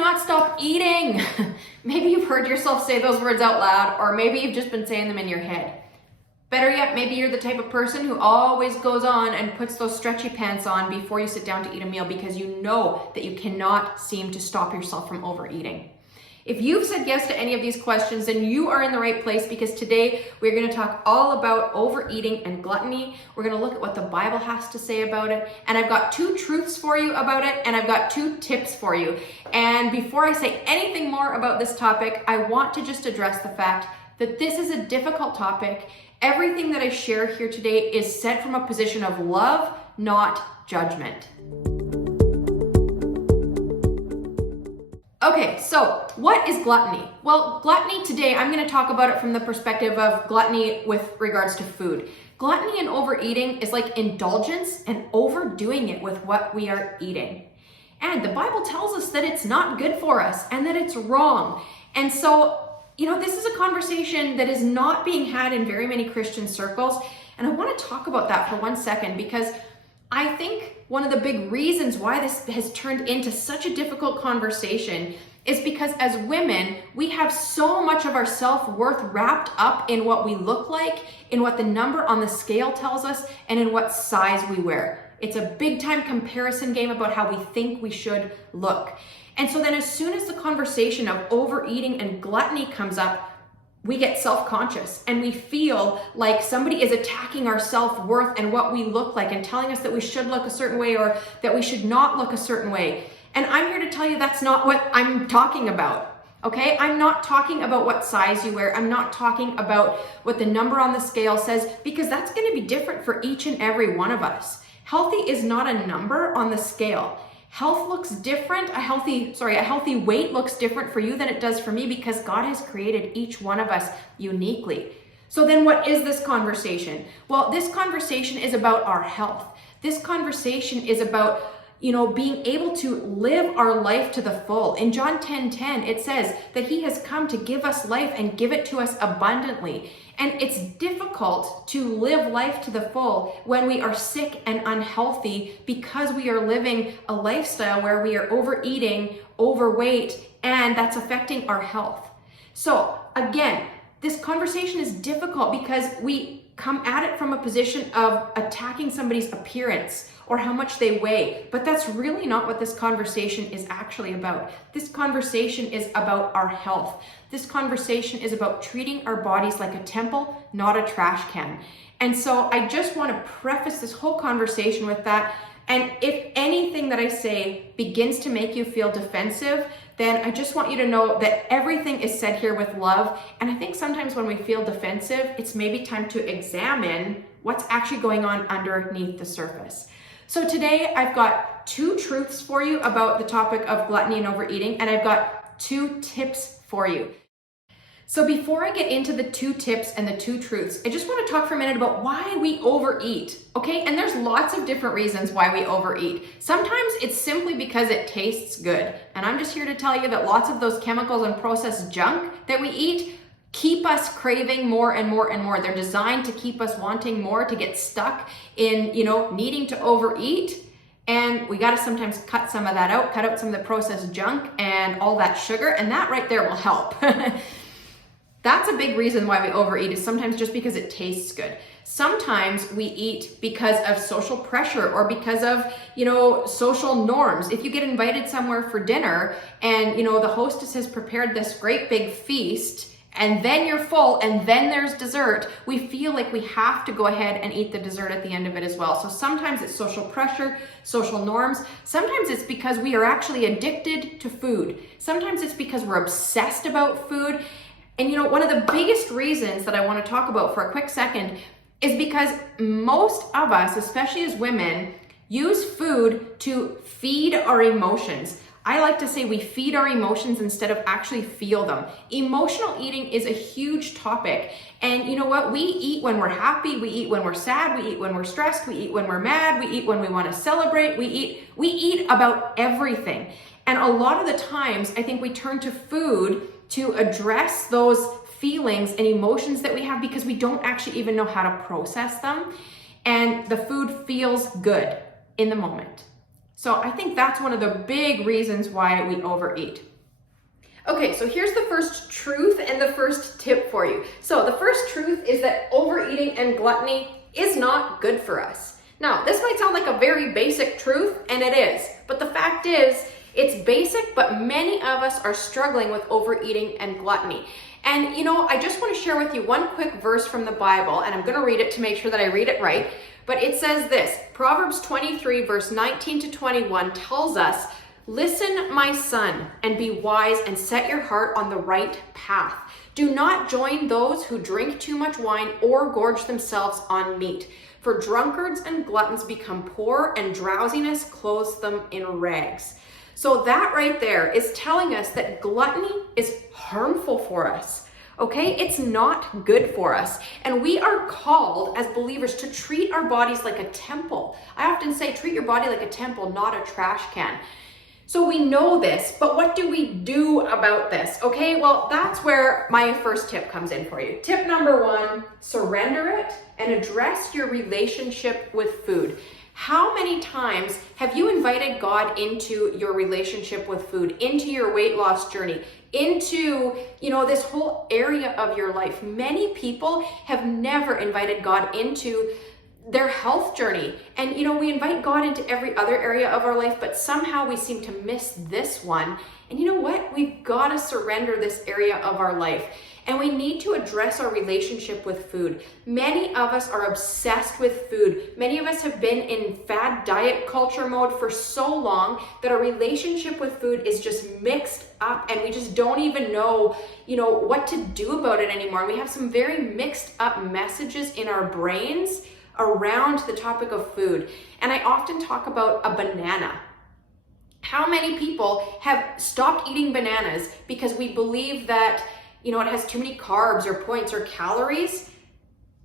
cannot stop eating. Maybe you've heard yourself say those words out loud, or maybe you've just been saying them in your head. Better yet, maybe you're the type of person who always goes on and puts those stretchy pants on before you sit down to eat a meal because you know that you cannot seem to stop yourself from overeating. If you've said yes to any of these questions, then you are in the right place, because today we're going to talk all about overeating and gluttony. We're going to look at what the Bible has to say about it. And I've got 2 truths for you about it, and I've got 2 tips for you. And before I say anything more about this topic, I want to just address the fact that this is a difficult topic. Everything that I share here today is said from a position of love, not judgment. Okay, so what is gluttony? Well, gluttony today, I'm going to talk about it from the perspective of gluttony with regards to food. Gluttony and overeating is like indulgence and overdoing it with what we are eating. And the Bible tells us that it's not good for us and that it's wrong. And so, this is a conversation that is not being had in very many Christian circles. And I want to talk about that for 1 second, because I think one of the big reasons why this has turned into such a difficult conversation is because as women, we have so much of our self-worth wrapped up in what we look like, in what the number on the scale tells us, and in what size we wear. It's a big time comparison game about how we think we should look. And so then as soon as the conversation of overeating and gluttony comes up, we get self-conscious and we feel like somebody is attacking our self-worth and what we look like and telling us that we should look a certain way or that we should not look a certain way. And I'm here to tell you that's not what I'm talking about. Okay? I'm not talking about what size you wear. I'm not talking about what the number on the scale says, because that's going to be different for each and every one of us. Healthy is not a number on the scale. Health looks different. A healthy weight looks different for you than it does for me, because God has created each one of us uniquely. So then what is this conversation? Well, this conversation is about our health. This conversation is about, being able to live our life to the full. In John 10:10, it says that he has come to give us life and give it to us abundantly. And it's difficult to live life to the full when we are sick and unhealthy, because we are living a lifestyle where we are overeating, overweight, and that's affecting our health. So again, this conversation is difficult because we come at it from a position of attacking somebody's appearance or how much they weigh. But that's really not what this conversation is actually about. This conversation is about our health. This conversation is about treating our bodies like a temple, not a trash can. And so I just want to preface this whole conversation with that. And if anything that I say begins to make you feel defensive, then I just want you to know that everything is said here with love. And I think sometimes when we feel defensive, it's maybe time to examine what's actually going on underneath the surface. So today I've got 2 truths for you about the topic of gluttony and overeating, and I've got 2 tips for you. So before I get into the 2 tips and the 2 truths, I just want to talk for a minute about why we overeat, okay? And there's lots of different reasons why we overeat. Sometimes it's simply because it tastes good. And I'm just here to tell you that lots of those chemicals and processed junk that we eat keep us craving more and more and more. They're designed to keep us wanting more, to get stuck in, needing to overeat. And we got to sometimes cut some of that out, cut out some of the processed junk and all that sugar, and that right there will help. That's a big reason why we overeat, is sometimes just because it tastes good. Sometimes we eat because of social pressure or because of, social norms. If you get invited somewhere for dinner and, the hostess has prepared this great big feast, and then you're full and then there's dessert, we feel like we have to go ahead and eat the dessert at the end of it as well. So sometimes it's social pressure, social norms. Sometimes it's because we are actually addicted to food. Sometimes it's because we're obsessed about food. And one of the biggest reasons that I want to talk about for a quick second is because most of us, especially as women, use food to feed our emotions. I like to say we feed our emotions instead of actually feel them. Emotional eating is a huge topic. And you know what? We eat when we're happy, we eat when we're sad, we eat when we're stressed, we eat when we're mad, we eat when we want to celebrate, we eat about everything. And a lot of the times, I think we turn to food to address those feelings and emotions that we have because we don't actually even know how to process them. And the food feels good in the moment. So I think that's one of the big reasons why we overeat. Okay, so here's the first truth and the first tip for you. So the first truth is that overeating and gluttony is not good for us. Now, this might sound like a very basic truth, and it is, but the fact is, it's basic, but many of us are struggling with overeating and gluttony. And I just want to share with you one quick verse from the Bible, and I'm going to read it to make sure that I read it right. But it says this, Proverbs 23, verse 19 to 21 tells us, "Listen, my son, and be wise and set your heart on the right path. Do not join those who drink too much wine or gorge themselves on meat. For drunkards and gluttons become poor, and drowsiness clothes them in rags." So that right there is telling us that gluttony is harmful for us. Okay, it's not good for us. And we are called as believers to treat our bodies like a temple. I often say, treat your body like a temple, not a trash can. So we know this, but what do we do about this? Okay, well, that's where my first tip comes in for you. Tip number one, surrender it and address your relationship with food. How many times have you invited God into your relationship with food, into your weight loss journey, into, this whole area of your life? Many people have never invited God into their health journey. And, we invite God into every other area of our life, but somehow we seem to miss this one. And you know what? We've got to surrender this area of our life. And we need to address our relationship with food. Many of us are obsessed with food. Many of us have been in fad diet culture mode for so long that our relationship with food is just mixed up, and we just don't even know, what to do about it anymore. And we have some very mixed up messages in our brains around the topic of food. And I often talk about a banana. How many people have stopped eating bananas because we believe that it has too many carbs or points or calories,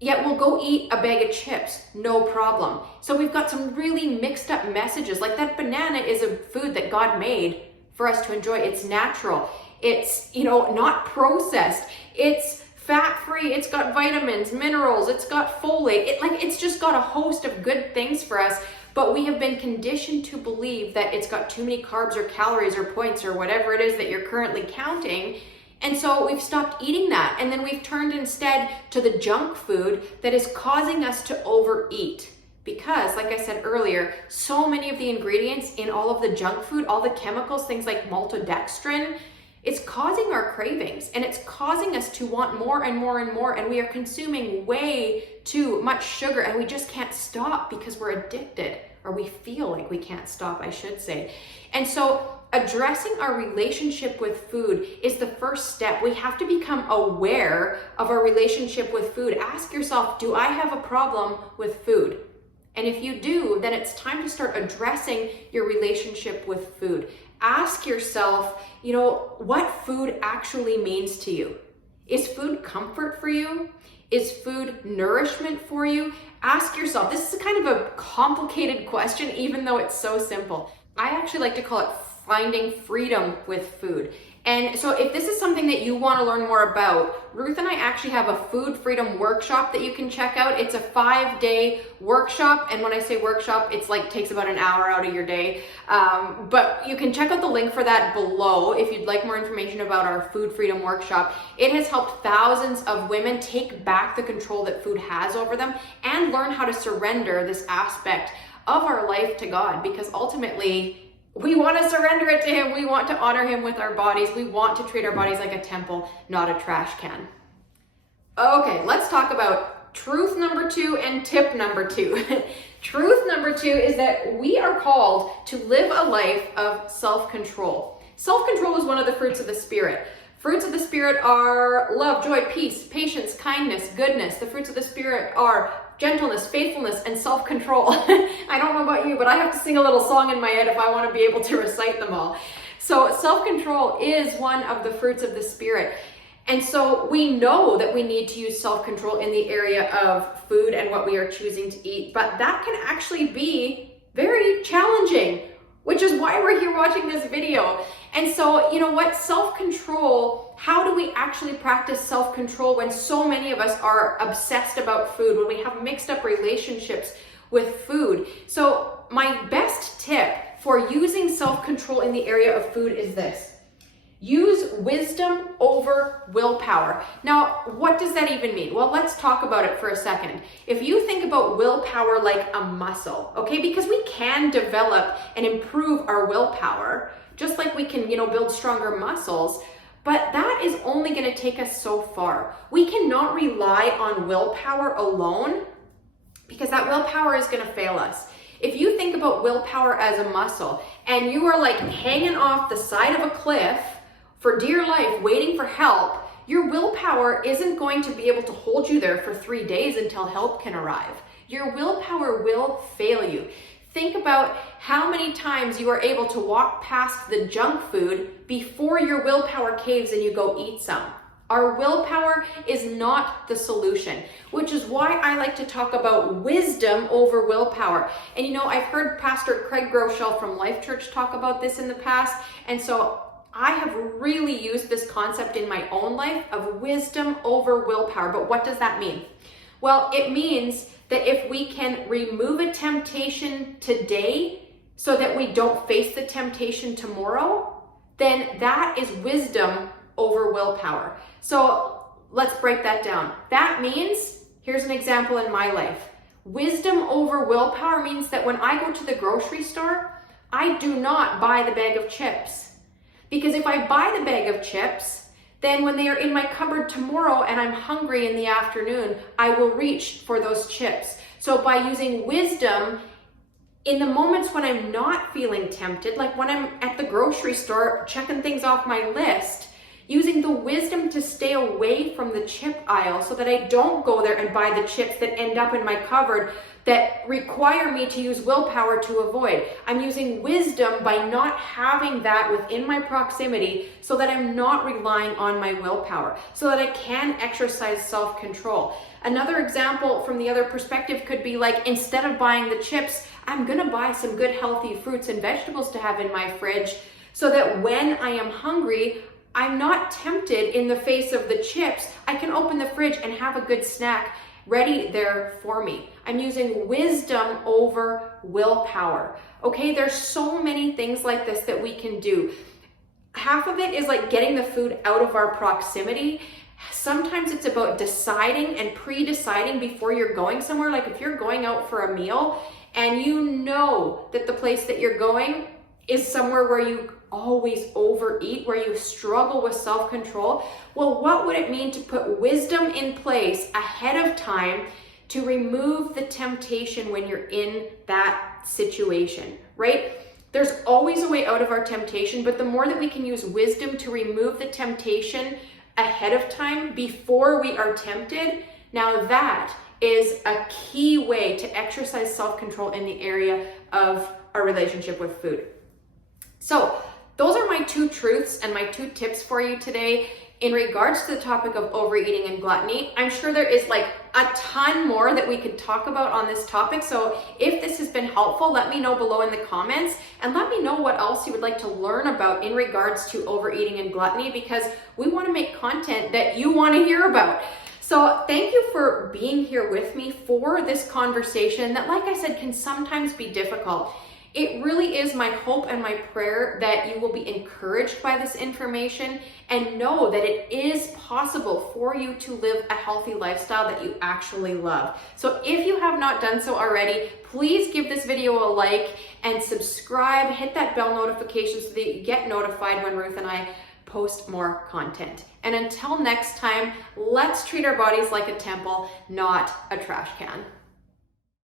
yet we'll go eat a bag of chips, no problem. So we've got some really mixed up messages, like that banana is a food that God made for us to enjoy. It's natural. It's, not processed. It's fat-free. It's got vitamins, minerals. It's got folate. It's just got a host of good things for us. But we have been conditioned to believe that it's got too many carbs or calories or points or whatever it is that you're currently counting. And so we've stopped eating that. And then we've turned instead to the junk food that is causing us to overeat. Because, like I said earlier, so many of the ingredients in all of the junk food, all the chemicals, things like maltodextrin, it's causing our cravings, and it's causing us to want more and more and more. And we are consuming way too much sugar, and we just can't stop because we're addicted, or we feel like we can't stop, I should say. And so addressing our relationship with food is the first step. We have to become aware of our relationship with food. Ask yourself, do I have a problem with food? And if you do, then it's time to start addressing your relationship with food. Ask yourself, what food actually means to you. Is food comfort for you? Is food nourishment for you? Ask yourself. This is kind of a complicated question, even though it's so simple. I actually like to call it finding freedom with food. And so if this is something that you want to learn more about, Ruth and I actually have a food freedom workshop that you can check out. It's a 5-day workshop. And when I say workshop, it's takes about an hour out of your day. But you can check out the link for that below if you'd like more information about our food freedom workshop. It has helped thousands of women take back the control that food has over them and learn how to surrender this aspect of our life to God, because ultimately, we want to surrender it to Him. We want to honor Him with our bodies. We want to treat our bodies like a temple, not a trash can. Okay, let's talk about truth number 2 and tip number 2. Truth number 2 is that we are called to live a life of self-control. Self-control is one of the fruits of the Spirit. Fruits of the Spirit are love, joy, peace, patience, kindness, goodness. The fruits of the Spirit are gentleness, faithfulness, and self-control. I don't know about you, but I have to sing a little song in my head if I want to be able to recite them all. So self-control is one of the fruits of the Spirit. And so we know that we need to use self-control in the area of food and what we are choosing to eat, but that can actually be very challenging, which is why we're here watching this video. And so, self-control, how do we actually practice self-control when so many of us are obsessed about food, when we have mixed up relationships with food? So my best tip for using self-control in the area of food is this: use wisdom over willpower. Now, what does that even mean? Well, let's talk about it for a second. If you think about willpower like a muscle, okay, because we can develop and improve our willpower, just like we can, build stronger muscles, but that is only going to take us so far. We cannot rely on willpower alone because that willpower is going to fail us. If you think about willpower as a muscle and you are like hanging off the side of a cliff for dear life, waiting for help, your willpower isn't going to be able to hold you there for 3 days until help can arrive. Your willpower will fail you. Think about how many times you are able to walk past the junk food before your willpower caves and you go eat some. Our willpower is not the solution, which is why I like to talk about wisdom over willpower. And I've heard Pastor Craig Groeschel from Life Church talk about this in the past, and so I have really used this concept in my own life of wisdom over willpower. But what does that mean? Well, it means that if we can remove a temptation today so that we don't face the temptation tomorrow, then that is wisdom over willpower. So let's break that down. That means, here's an example in my life. Wisdom over willpower means that when I go to the grocery store, I do not buy the bag of chips. Because if I buy the bag of chips, then when they are in my cupboard tomorrow and I'm hungry in the afternoon, I will reach for those chips. So by using wisdom in the moments when I'm not feeling tempted, like when I'm at the grocery store checking things off my list, using the wisdom to stay away from the chip aisle so that I don't go there and buy the chips that end up in my cupboard that require me to use willpower to avoid. I'm using wisdom by not having that within my proximity so that I'm not relying on my willpower, so that I can exercise self-control. Another example from the other perspective could be like, instead of buying the chips, I'm gonna buy some good healthy fruits and vegetables to have in my fridge so that when I am hungry, I'm not tempted in the face of the chips. I can open the fridge and have a good snack ready there for me. I'm using wisdom over willpower. Okay, there's so many things like this that we can do. Half of it is like getting the food out of our proximity. Sometimes it's about deciding and pre-deciding before you're going somewhere. Like if you're going out for a meal and you know that the place that you're going is somewhere where you always overeat, where you struggle with self-control, well, what would it mean to put wisdom in place ahead of time to remove the temptation when you're in that situation, right? There's always a way out of our temptation, but the more that we can use wisdom to remove the temptation ahead of time before we are tempted, now that is a key way to exercise self-control in the area of our relationship with food. So those are my 2 truths and my 2 tips for you today in regards to the topic of overeating and gluttony. I'm sure there is like a ton more that we could talk about on this topic. So if this has been helpful, let me know below in the comments and let me know what else you would like to learn about in regards to overeating and gluttony, because we want to make content that you want to hear about. So thank you for being here with me for this conversation that, like I said, can sometimes be difficult. It really is my hope and my prayer that you will be encouraged by this information and know that it is possible for you to live a healthy lifestyle that you actually love. So if you have not done so already, please give this video a like and subscribe, hit that bell notification so that you get notified when Ruth and I post more content. And until next time, let's treat our bodies like a temple, not a trash can.